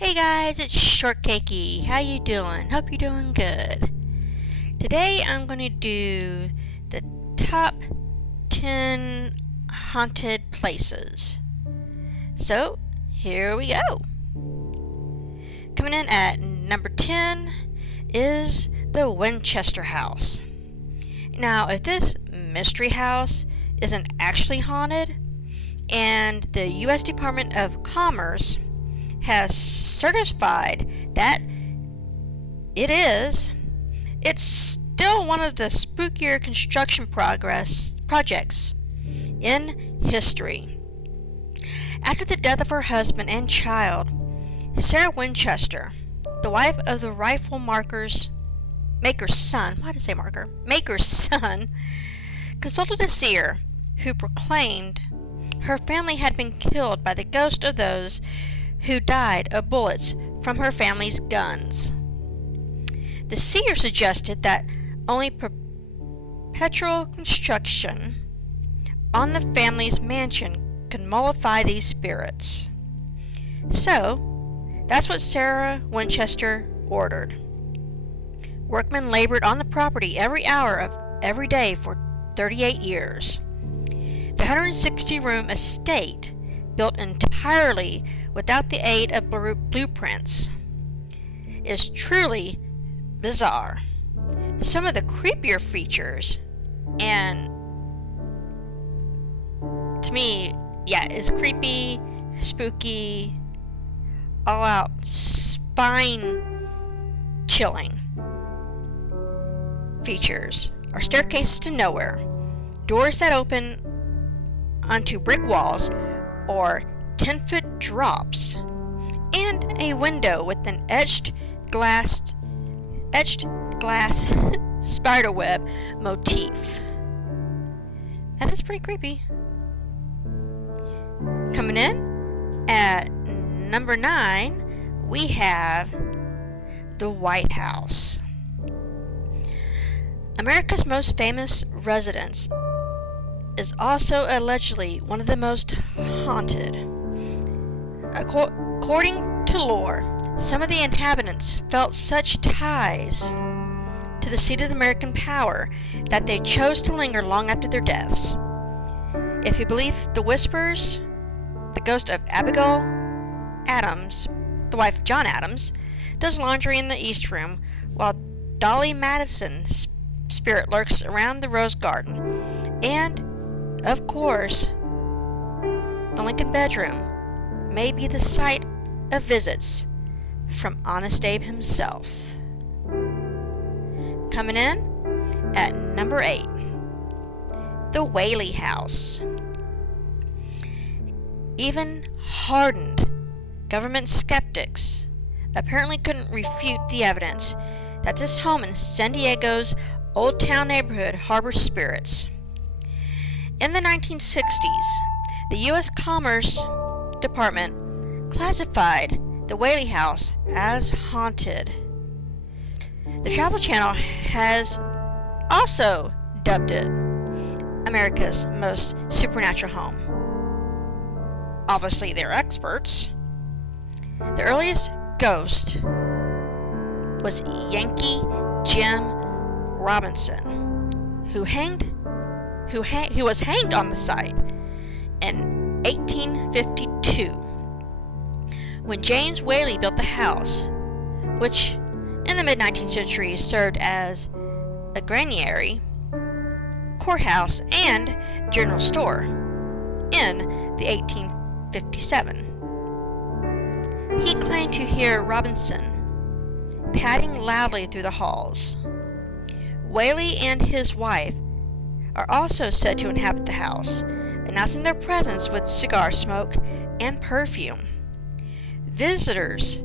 Hey guys, it's Shortcakey. How you doing? Hope you're doing good. Today I'm going to do the top 10 haunted places. So, here we go. Coming in at number 10 is the Winchester House. Now, if this mystery house isn't actually haunted, and the U.S. Department of Commerce has certified that it's still one of the spookier construction projects in history. After the death of her husband and child, Sarah Winchester, the wife of the maker's son, consulted a seer who proclaimed her family had been killed by the ghost of those who died of bullets from her family's guns. The seer suggested that only perpetual construction on the family's mansion could mollify these spirits. So, that's what Sarah Winchester ordered. Workmen labored on the property every hour of every day for 38 years. The 160-room estate, built entirely without the aid of blueprints, is truly bizarre. Some of the creepier features, and to me, is creepy, spooky, all out spine chilling features are staircases to nowhere, doors that open onto brick walls or 10-foot drops, and a window with an etched glass spiderweb motif. That is pretty creepy. Coming in at number 9, we have the White House. America's most famous residence is also allegedly one of the most haunted. According to lore, some of the inhabitants felt such ties to the seat of American power that they chose to linger long after their deaths. If you believe the whispers, the ghost of Abigail Adams, the wife of John Adams, does laundry in the East Room, while Dolly Madison's spirit lurks around the Rose Garden, and, of course, the Lincoln bedroom may be the site of visits from Honest Abe himself. Coming in at number 8, the Whaley House. Even hardened government skeptics apparently couldn't refute the evidence that this home in San Diego's Old Town neighborhood harbors spirits. In the 1960s, the U.S. Commerce Department classified the Whaley House as haunted. The Travel Channel has also dubbed it America's most supernatural home. Obviously, they're experts. The earliest ghost was Yankee Jim Robinson, who was hanged on the site in 1852. When James Whaley built the house, which in the mid-19th century served as a granary, courthouse, and general store, in the 1857, he claimed to hear Robinson padding loudly through the halls. Whaley and his wife are also said to inhabit the house, announcing their presence with cigar smoke and perfume. Visitors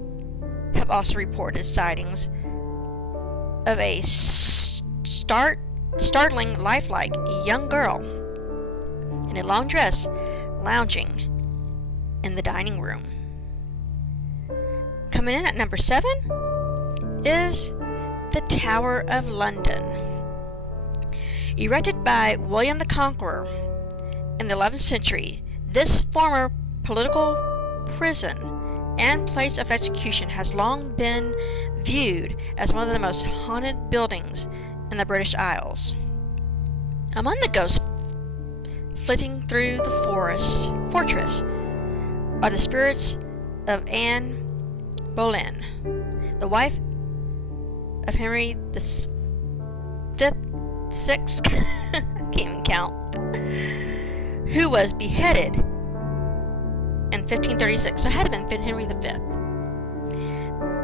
have also reported sightings of a startling, lifelike young girl in a long dress lounging in the dining room. Coming in at number 7 is the Tower of London. Erected by William the Conqueror in the 11th century, this former political prison and place of execution has long been viewed as one of the most haunted buildings in the British Isles. Among the ghosts flitting through the fortress are the spirits of Anne Boleyn, the wife of Henry the Fifth, Sixth, can't even count, who was beheaded in 1536, so it had to have been Henry V,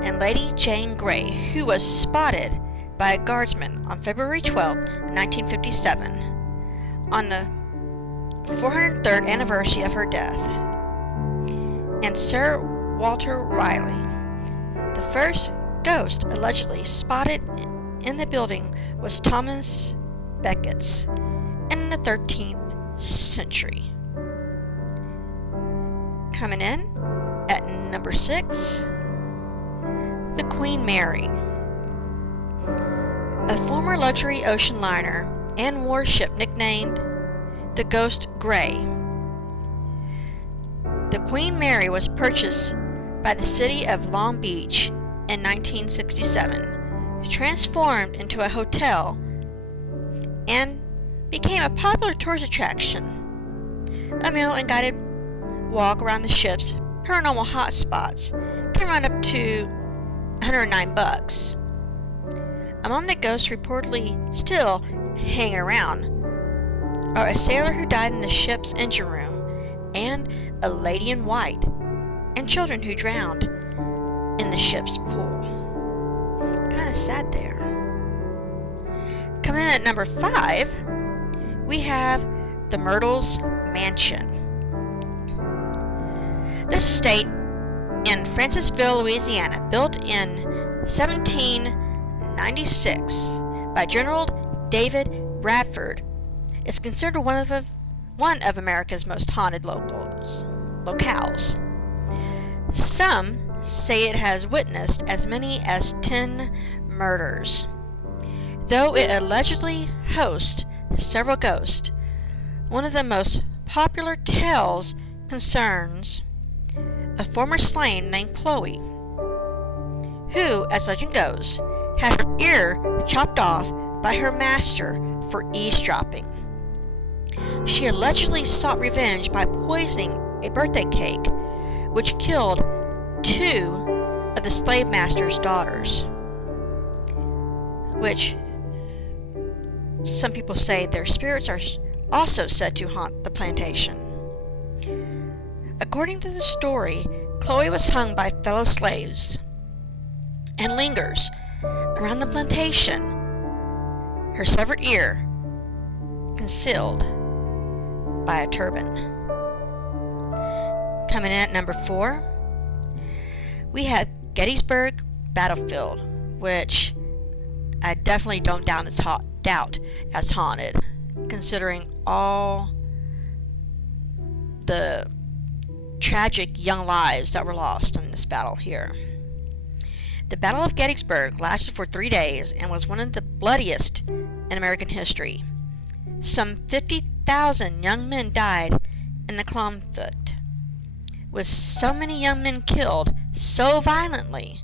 and Lady Jane Grey, who was spotted by a guardsman on February 12, 1957, on the 403rd anniversary of her death, and Sir Walter Raleigh. The first ghost allegedly spotted in the building was Thomas Becket's in the 13th century. Coming in at number 6, the Queen Mary. A former luxury ocean liner and warship nicknamed the Ghost Grey. The Queen Mary was purchased by the city of Long Beach in 1967, transformed into a hotel, and became a popular tourist attraction. A meal and guided walk around the ship's paranormal hotspots can run up to $109. Among the ghosts reportedly still hanging around are a sailor who died in the ship's engine room, and a lady in white, and children who drowned in the ship's pool. Kind of sad there. Coming in at number 5, we have the Myrtles Mansion. This estate in Francisville, Louisiana, built in 1796 by General David Bradford, is considered one of America's most haunted locales. Some say it has witnessed as many as 10 murders. Though it allegedly hosts several ghosts, one of the most popular tales concerns a former slave named Chloe, who, as legend goes, had her ear chopped off by her master for eavesdropping. She allegedly sought revenge by poisoning a birthday cake, which killed 2 of the slave master's daughters, which some people say their spirits are also said to haunt the plantation. According to the story, Chloe was hung by fellow slaves and lingers around the plantation, her severed ear concealed by a turban. Coming in at number 4, we have Gettysburg Battlefield, which I definitely don't doubt as haunted, considering all the tragic young lives that were lost in this battle here. The Battle of Gettysburg lasted for 3 days and was one of the bloodiest in American history. Some 50,000 young men died in the conflict. With so many young men killed so violently,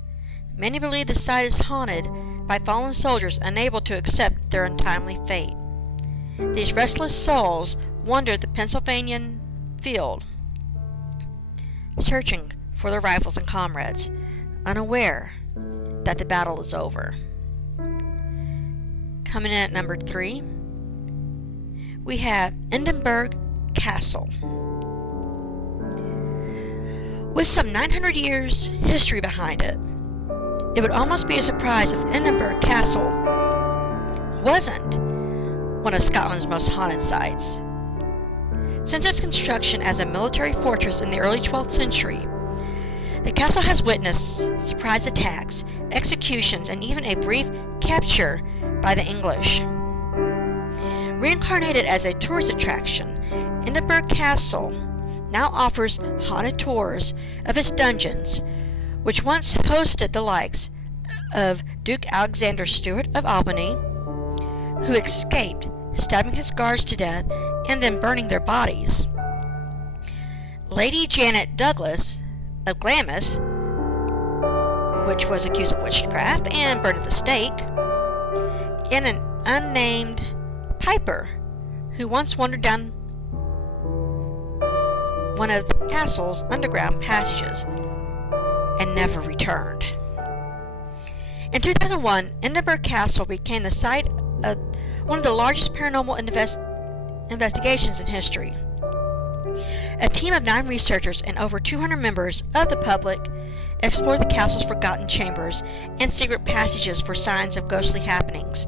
many believe the site is haunted by fallen soldiers unable to accept their untimely fate. These restless souls wander the Pennsylvania field, searching for their rifles and comrades, unaware that the battle is over. Coming in at number 3, we have Edinburgh Castle. With some 900 years history behind it, it would almost be a surprise if Edinburgh Castle wasn't one of Scotland's most haunted sites. Since its construction as a military fortress in the early 12th century, the castle has witnessed surprise attacks, executions, and even a brief capture by the English. Reincarnated as a tourist attraction, Edinburgh Castle now offers haunted tours of its dungeons, which once hosted the likes of Duke Alexander Stewart of Albany, who escaped stabbing his guards to death and then burning their bodies, Lady Janet Douglas, of Glamis, which was accused of witchcraft and burned at the stake, and an unnamed piper who once wandered down one of the castle's underground passages and never returned. In 2001, Edinburgh Castle became the site of one of the largest paranormal investigations in history. A team of 9 researchers and over 200 members of the public explored the castle's forgotten chambers and secret passages for signs of ghostly happenings.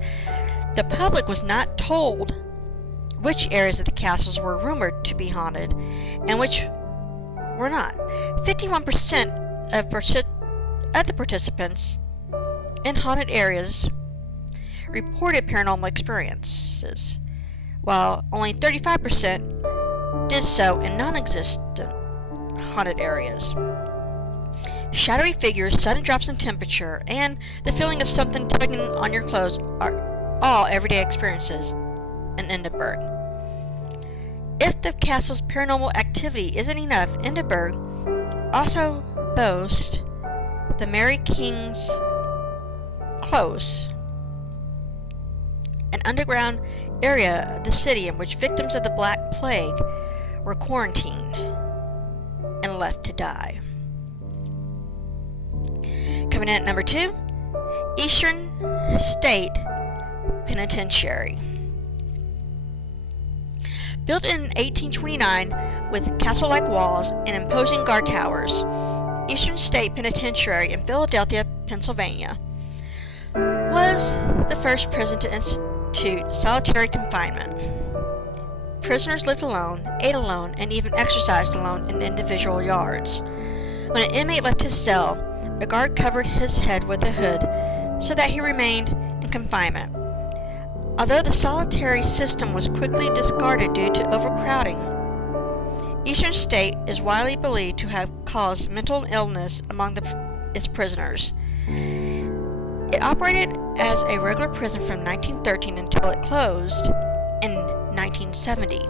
The public was not told which areas of the castles were rumored to be haunted and which were not. 51% of the participants in haunted areas reported paranormal experiences, while only 35% did so in non-existent haunted areas. Shadowy figures, sudden drops in temperature, and the feeling of something tugging on your clothes are all everyday experiences in Edinburgh. If the castle's paranormal activity isn't enough, Edinburgh also boasts the Mary King's Close, an underground area of the city in which victims of the Black Plague were quarantined and left to die. Coming in at number 2, Eastern State Penitentiary. Built in 1829 with castle-like walls and imposing guard towers, Eastern State Penitentiary in Philadelphia, Pennsylvania, was the first prison to institute solitary confinement. Prisoners lived alone, ate alone, and even exercised alone in individual yards. When an inmate left his cell, a guard covered his head with a hood so that he remained in confinement. Although the solitary system was quickly discarded due to overcrowding, Eastern State is widely believed to have caused mental illness among its prisoners. It operated as a regular prison from 1913 until it closed in 1970,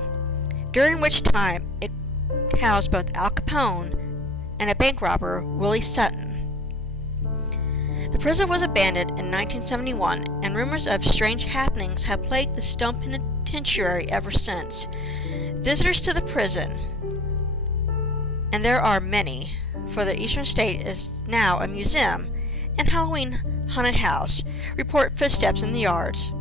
during which time it housed both Al Capone and a bank robber, Willie Sutton. The prison was abandoned in 1971, and rumors of strange happenings have plagued the stone penitentiary ever since. Visitors to the prison, and there are many, for the Eastern State is now a museum and Halloween haunted house, report footsteps in the yards,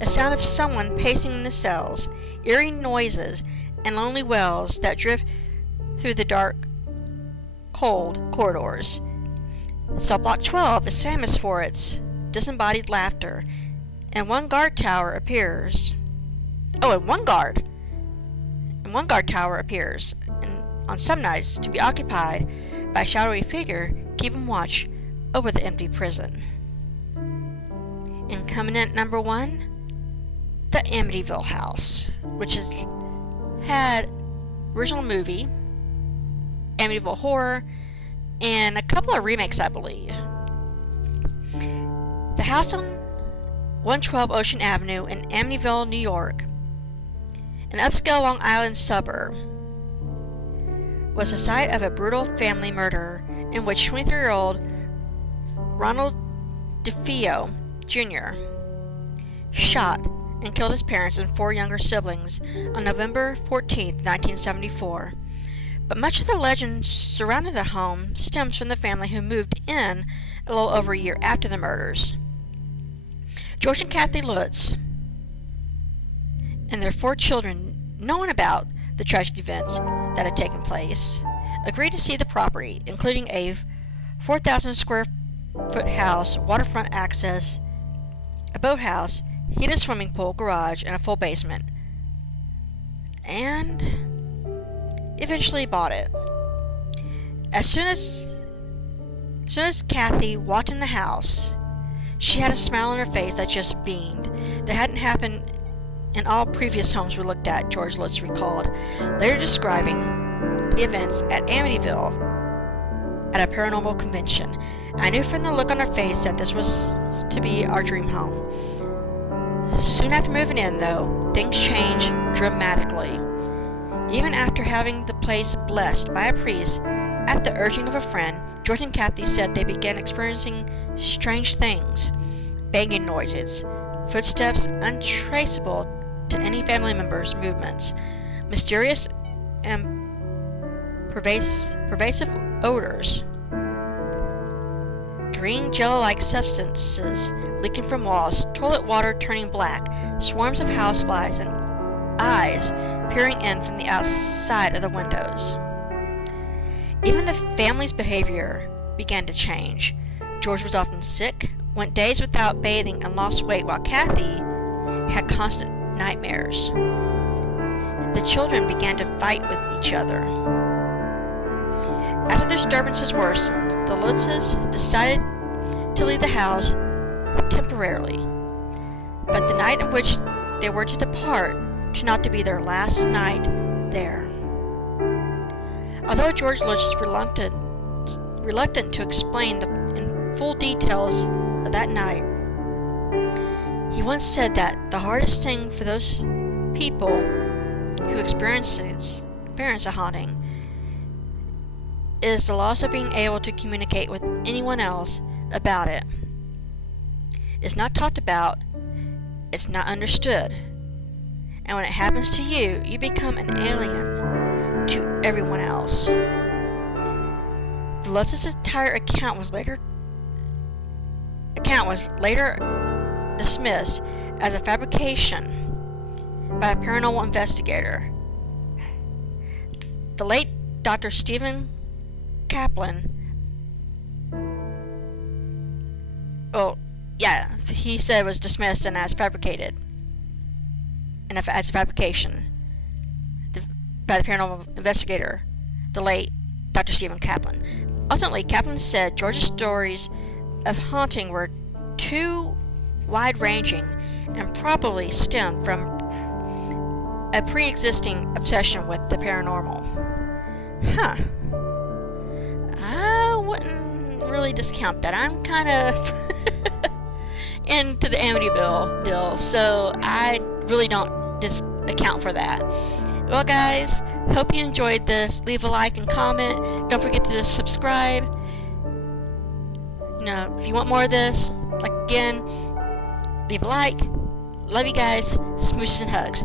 a sound of someone pacing in the cells, eerie noises, and lonely wails that drift through the dark, cold corridors. Cell Block 12 is famous for its disembodied laughter, and one guard tower appears. One guard tower appears on some nights to be occupied by a shadowy figure keeping watch over the empty prison. And coming in at number 1, the Amityville House, which has had original movie, Amityville Horror, and a couple of remakes, I believe. The house on 112 Ocean Avenue in Amityville, New York, an upscale Long Island suburb, was the site of a brutal family murder in which 23-year-old Ronald DeFeo Jr. shot and killed his parents and 4 younger siblings on November 14, 1974. But much of the legend surrounding the home stems from the family who moved in a little over a year after the murders. George and Kathy Lutz and their 4 children, knowing about the tragic events that had taken place, agreed to see the property, including a 4,000 square foot house, waterfront access, a boathouse, heated swimming pool, garage, and a full basement, and eventually bought it. As soon as Kathy walked in the house, she had a smile on her face that just beamed. That hadn't happened in all previous homes we looked at, George Lutz recalled, later describing the events at Amityville at a paranormal convention. I knew from the look on her face that this was to be our dream home. Soon after moving in, though, things changed dramatically. Even after having the place blessed by a priest, At the urging of a friend, George and Kathy said they began experiencing strange things, banging noises, footsteps untraceable to any family member's movements, mysterious and pervasive odors, green jello-like substances leaking from walls, toilet water turning black, swarms of houseflies, and eyes peering in from the outside of the windows. Even the family's behavior began to change. George was often sick, went days without bathing, and lost weight, while Kathy had constant nightmares. The children began to fight with each other. After the disturbances worsened, the Lutzes decided to leave the house temporarily. But the night in which they were to depart turned out to be their last night there. Although George Lutz was reluctant to explain in full details of that night, he once said that the hardest thing for those people who experience a haunting is the loss of being able to communicate with anyone else about it. It's not talked about, it's not understood, and when it happens to you, you become an alien to everyone else. The Lutz's entire account was later dismissed as a fabrication by a paranormal investigator. The late Dr. Stephen Kaplan, he said it was dismissed and as fabricated, and as a fabrication by the paranormal investigator, the late Dr. Stephen Kaplan. Ultimately, Kaplan said George's stories of haunting were too wide-ranging and probably stemmed from a pre-existing obsession with the paranormal. I wouldn't really discount that. I'm kind of into the Amityville deal, so I really don't account for that. Well, guys, hope you enjoyed this. Leave a like and comment. Don't forget to subscribe. If you want more of this, again, leave a like. Love you guys. Smooches and hugs.